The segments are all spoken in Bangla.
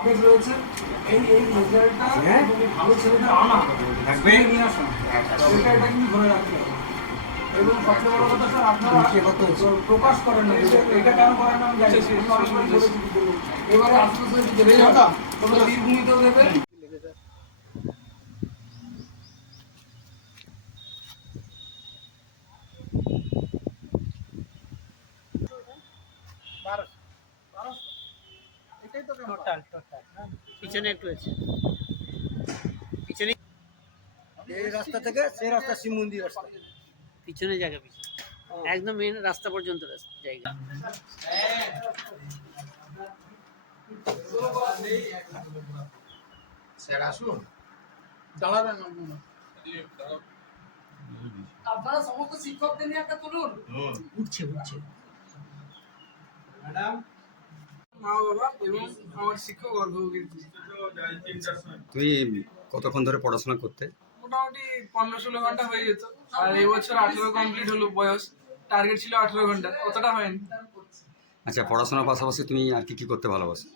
আপডেট রয়েছে এই রেজাল্টটা এবং এই ভালো ছেলেটা আনা থাকবে নিয়ে আসা এটা কিন্তু ধরে রাখতে হবে। এবং সবচেয়ে বড় কথা স্যার আপনারা প্রকাশ করেন না এটা কেন করেন না আমি জানি এবারে আস্তে আস্তে দেবে যাবে তবে বীরভূমিতেও দেবে। পিছনে একটু আছে পিছনে এই রাস্তা থেকে সেই রাস্তা শিব মন্দির রাস্তা পিছনে জায়গা পিছনে একদম মেন রাস্তা পর্যন্ত জায়গা। স্যার আসুন দাঁড়াবেন না আপনারা সমস্ত শিক্ষকদের নিয়ে একটা তুলুন উঠছে উঠছে ম্যাডাম মা বাবা এবং আমার শিক্ষক অর্ঘ্যগিরি। তুই কতক্ষণ ধরে পড়াশোনা করতে? মোটামুটি 15-16 ঘন্টা হয়ে যেত, আর এবছর 18 কমপ্লিট হলো বয়স, টার্গেট ছিল 18 ঘন্টা, অতটা হয়নি। আচ্ছা, পড়াশোনার পাশাপাশি তুমি আর কি কি করতে ভালোবাসো?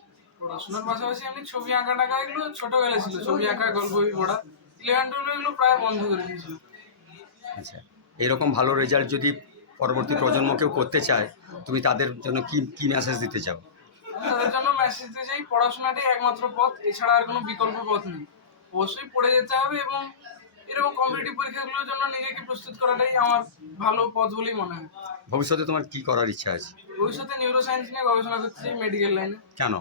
পড়াশোনার পাশাপাশি আমি ছবি আঁকা টাকা এগুলো ছোটবেলা ছিল, ছবি আঁকা, গল্প বই পড়া, 11-12 এগুলো প্রায় বন্ধ করে দিয়েছিল। আচ্ছা, এরকম ভালো রেজাল্ট যদি পরবর্তী প্রজন্ম কেউ করতে চায়, তুমি তাদের জন্য কি কি মেসেজ দিতে চাও? তাদের জন্য মেসেজ দিতে চাই, পড়াশোনাটাই একমাত্র পথ, এছাড়া আর কোনো বিকল্প পথ নেই। অবশ্যই পড়ে যেতে হবে এবং এরকম কম্পিটিটিভ পরীক্ষাগুলোর জন্য নিজেকে প্রস্তুত করাটাই আমার ভালো পথ বলেই মনে হয়। ভবিষ্যতে তোমার কি করার ইচ্ছা আছে? ভবিষ্যতে নিউরোসায়েন্স নিয়ে গবেষণা করতে চাই, মেডিকেল লাইনে। কেন?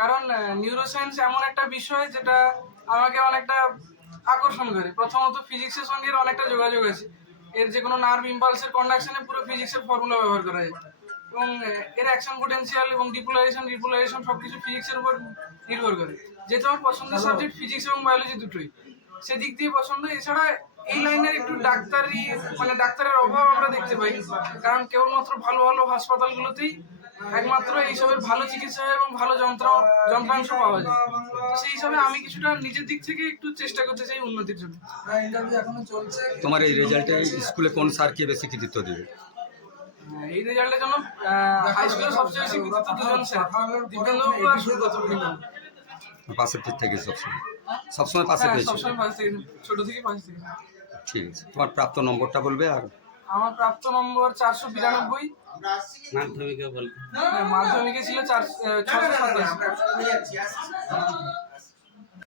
কারণ নিউরোসায়েন্স এমন একটা বিষয় যেটা আমাকে অনেকটা আকর্ষণ করে। প্রথমত ফিজিক্সের সঙ্গে এর অনেকটা যোগাযোগ আছে, এর যে কোনো নার্ভ ইম্পালসের কন্ডাকশনে পুরো ফিজিক্সের ফর্মুলা ব্যবহার করা যায় এবং এর অ্যাকশন পোটেনশিয়াল এবং রিপোলারাইজেশন সবকিছু ফিজিক্সের উপর নির্ভর করে। যেহেতু আমার পছন্দের সাবজেক্ট ফিজিক্স এবং বায়োলজি দুটোই, সেদিক দিয়ে পছন্দ। এছাড়া এই লাইনের একটু ডাক্তারি মানে ডাক্তারের অভাব আমরা দেখতে পাই, কারণ কেবলমাত্র ভালো ভালো হাসপাতালগুলোতেই একমাত্র এইসবের ভালো চিকিৎসা এবং ভালো যন্ত্রাংশ পাওয়া যায়। তো সেই হিসাবে আমি কিছুটা নিজের দিক থেকে একটু চেষ্টা করতে চাই উন্নতির জন্য। তোমার এই রেজাল্টে স্কুলে কোন স্যারকে বেশি কৃতিত্ব দেবে? এই রেজাল্টের জন্য হাই স্কুলে সবচেয়ে বেশি কৃতিত্ব দুজন স্যার, দীপেন্দ্রবাবু আর সুব্রত পরিবার। পাশে থেকে সবসময় পাশে হ্যাঁ, পেয়েছো? সবসময় পাশ থেকে, ছোট থেকে পাশ থেকে। ঠিক আছে, তোমার প্রাপ্ত নম্বরটা বলবে? আর আমার প্রাপ্ত নম্বর 492। মাধ্যমিকে বল মাধ্যমিকে ছিল 627।